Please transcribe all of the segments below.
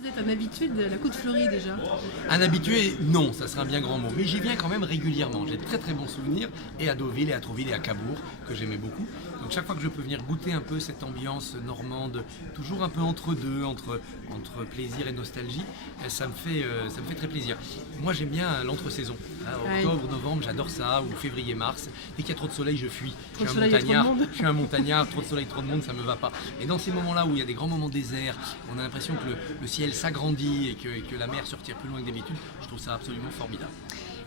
Vous êtes un habitué de la Côte Fleurie déjà? Un habitué, non, ça serait un bien grand mot. Mais j'y viens quand même régulièrement. J'ai de très très bons souvenirs, et à Deauville, et à Trouville, et à Cabourg, que j'aimais beaucoup. Donc chaque fois que je peux venir goûter un peu cette ambiance normande, toujours un peu entre deux, entre plaisir et nostalgie, ça me fait très plaisir. Moi j'aime bien l'entre-saison. Octobre, novembre, j'adore ça, ou février, mars. Dès qu'il y a trop de soleil, je fuis. Trop de soleil et trop de monde. Je suis un montagnard, trop de soleil, trop de monde, ça me va pas. Et dans ces moments-là où il y a des grands moments déserts, on a l'impression que le ciel s'agrandit et que la mer se retire plus loin que d'habitude, je trouve ça absolument formidable.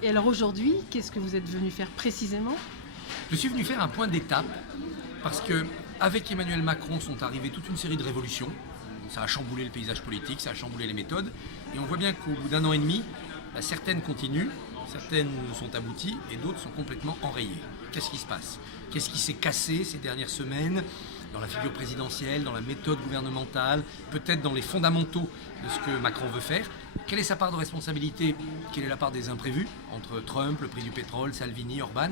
Et alors aujourd'hui, qu'est-ce que vous êtes venu faire précisément? Je suis venu faire un point d'étape parce que avec Emmanuel Macron sont arrivées toute une série de révolutions. Ça a chamboulé le paysage politique, ça a chamboulé les méthodes. Et on voit bien qu'au bout d'un an et demi, certaines continuent, certaines sont abouties et d'autres sont complètement enrayées. Qu'est-ce qui se passe? Qu'est-ce qui s'est cassé ces dernières semaines dans la figure présidentielle, dans la méthode gouvernementale, peut-être dans les fondamentaux de ce que Macron veut faire? Quelle est sa part de responsabilité? Quelle est la part des imprévus entre Trump, le prix du pétrole, Salvini, Orban?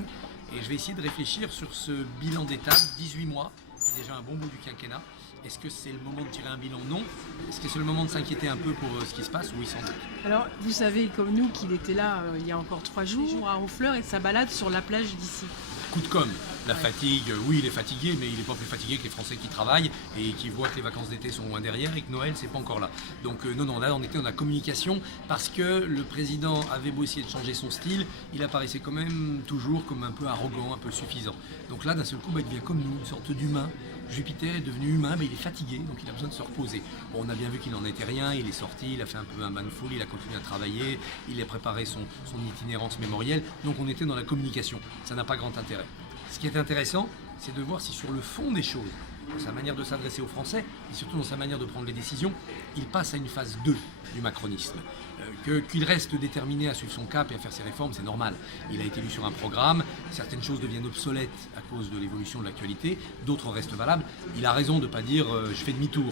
Et je vais essayer de réfléchir sur ce bilan d'étape, 18 mois, c'est déjà un bon bout du quinquennat. Est-ce que c'est le moment de tirer un bilan? Non. Est-ce que c'est le moment de s'inquiéter un peu pour ce qui se passe? Oui, sans doute. Alors, vous savez comme nous qu'il était là il y a encore 3 jours à Honfleur et de sa balade sur la plage d'ici. Coup de com', la fatigue, oui il est fatigué, mais il n'est pas plus fatigué que les Français qui travaillent et qui voient que les vacances d'été sont loin derrière et que Noël c'est pas encore là. Donc non, là on était dans la communication parce que le président avait beau essayer de changer son style, il apparaissait quand même toujours comme un peu arrogant, un peu suffisant. Donc là d'un seul coup il devient comme nous, une sorte d'humain. Jupiter est devenu humain, mais il est fatigué, donc il a besoin de se reposer. Bon, on a bien vu qu'il n'en était rien, il est sorti, il a fait un peu un bain de foule, il a continué à travailler, il a préparé son itinérance mémorielle, donc on était dans la communication. Ça n'a pas grand intérêt. Ce qui est intéressant, c'est de voir si sur le fond des choses, dans sa manière de s'adresser aux Français, et surtout dans sa manière de prendre les décisions, il passe à une phase 2 du macronisme. Qu'il reste déterminé à suivre son cap et à faire ses réformes, c'est normal. Il a été élu sur un programme, certaines choses deviennent obsolètes à cause de l'évolution de l'actualité, d'autres restent valables. Il a raison de ne pas dire je fais demi-tour.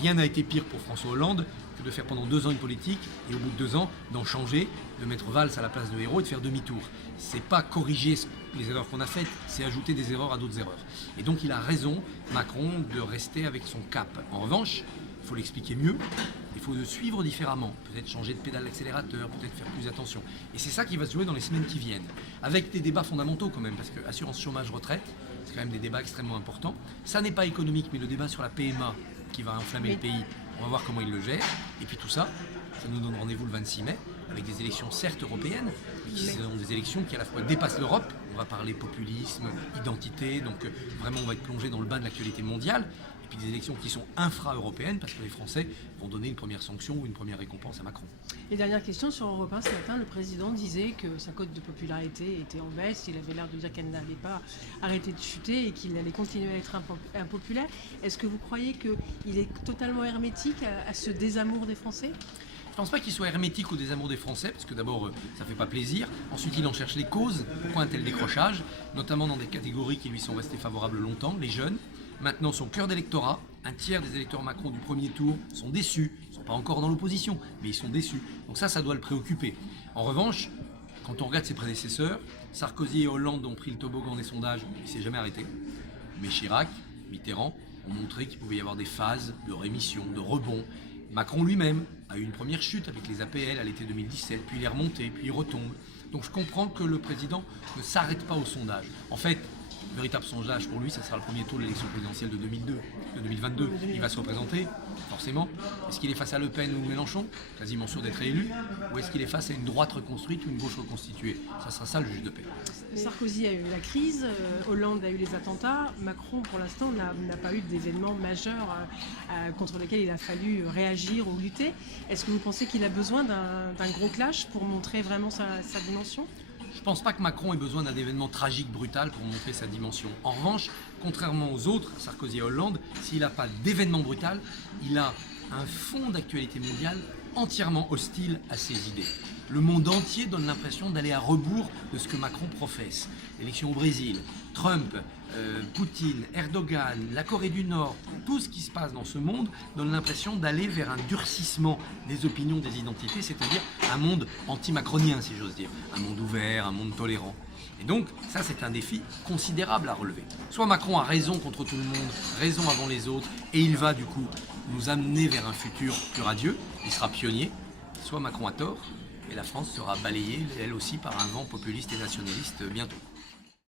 Rien n'a été pire pour François Hollande que de faire pendant 2 ans une politique et au bout de 2 ans d'en changer, de mettre Valls à la place de Hérault et de faire demi-tour. C'est pas corriger les erreurs qu'on a faites, c'est ajouter des erreurs à d'autres erreurs. Et donc il a raison, Macron, de rester avec son cap. En revanche, il faut l'expliquer mieux, il faut le suivre différemment, peut-être changer de pédale d'accélérateur, peut-être faire plus attention. Et c'est ça qui va se jouer dans les semaines qui viennent, avec des débats fondamentaux quand même, parce que assurance chômage, retraite, c'est quand même des débats extrêmement importants. Ça n'est pas économique, mais le débat sur la PMA qui va enflammer le pays, on va voir comment il le gère. Et puis tout ça, ça nous donne rendez-vous le 26 mai, avec des élections certes européennes, mais qui sont des élections qui à la fois dépassent l'Europe. On va parler populisme, identité, donc vraiment on va être plongé dans le bain de l'actualité mondiale. Et puis des élections qui sont infra-européennes, parce que les Français vont donner une première sanction ou une première récompense à Macron. Et dernière question, sur Europe 1 ce matin, le président disait que sa cote de popularité était en baisse, il avait l'air de dire qu'elle n'allait pas arrêter de chuter et qu'il allait continuer à être impopulaire. Est-ce que vous croyez qu'il est totalement hermétique à ce désamour des Français? Je ne pense pas qu'il soit hermétique au désamour des Français, parce que d'abord, ça ne fait pas plaisir. Ensuite, il en cherche les causes. Pourquoi un tel décrochage? Notamment dans des catégories qui lui sont restées favorables longtemps, les jeunes. Maintenant, son cœur d'électorat, un tiers des électeurs Macron du premier tour sont déçus. Ils ne sont pas encore dans l'opposition, mais ils sont déçus. Donc ça doit le préoccuper. En revanche, quand on regarde ses prédécesseurs, Sarkozy et Hollande ont pris le toboggan des sondages, il ne s'est jamais arrêté. Mais Chirac, Mitterrand ont montré qu'il pouvait y avoir des phases de rémission, de rebond. Macron lui-même a eu une première chute avec les APL à l'été 2017, puis il est remonté, puis il retombe. Donc je comprends que le président ne s'arrête pas au sondage. En fait, le véritable sondage pour lui, ça sera le premier tour de l'élection présidentielle de 2022. Il va se représenter, forcément. Est-ce qu'il est face à Le Pen ou Mélenchon, quasiment sûr d'être réélu? Ou est-ce qu'il est face à une droite reconstruite ou une gauche reconstituée? Ça sera ça le juge de paix. Sarkozy a eu la crise, Hollande a eu les attentats, Macron pour l'instant n'a pas eu d'événements majeurs contre lesquels il a fallu réagir ou lutter. Est-ce que vous pensez qu'il a besoin d'un gros clash pour montrer vraiment sa dimension? Je ne pense pas que Macron ait besoin d'un événement tragique, brutal pour montrer sa dimension. En revanche, contrairement aux autres, Sarkozy et Hollande, s'il n'a pas d'événement brutal, il a un fond d'actualité mondiale entièrement hostile à ses idées. Le monde entier donne l'impression d'aller à rebours de ce que Macron professe. L'élection au Brésil, Trump, Poutine, Erdogan, la Corée du Nord, tout ce qui se passe dans ce monde donne l'impression d'aller vers un durcissement des opinions, des identités, c'est-à-dire un monde anti-macronien, si j'ose dire. Un monde ouvert, un monde tolérant. Et donc, ça, c'est un défi considérable à relever. Soit Macron a raison contre tout le monde, raison avant les autres, et il va du coup nous amener vers un futur plus radieux. Il sera pionnier, soit Macron a tort, et la France sera balayée, elle aussi, par un vent populiste et nationaliste bientôt.